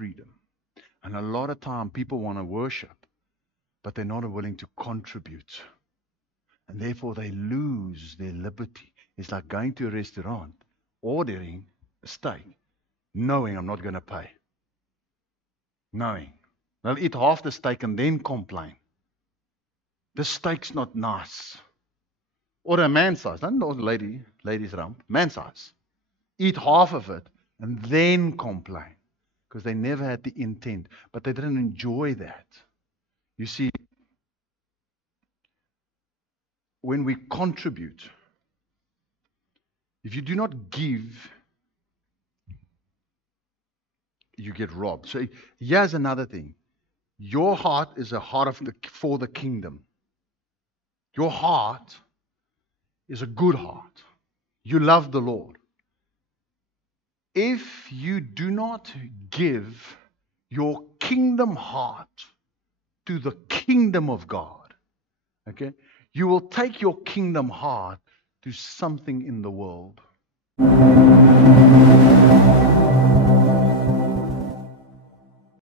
freedom. And a lot of time people want to worship, but they're not willing to contribute. And therefore they lose their liberty. It's like going to a restaurant, ordering a steak, knowing I'm not going to pay. Knowing. They'll eat half the steak and then complain. The steak's not nice. Order a man size, not ladies rump, man size. Eat half of it and then complain. Because they never had the intent, but they didn't enjoy that. You see, when we contribute, if you do not give, you get robbed. So here's another thing. Your heart is a heart for the kingdom. Your heart is a good heart. You love the Lord. If you do not give your kingdom heart to the kingdom of God, okay, you will take your kingdom heart to something in the world.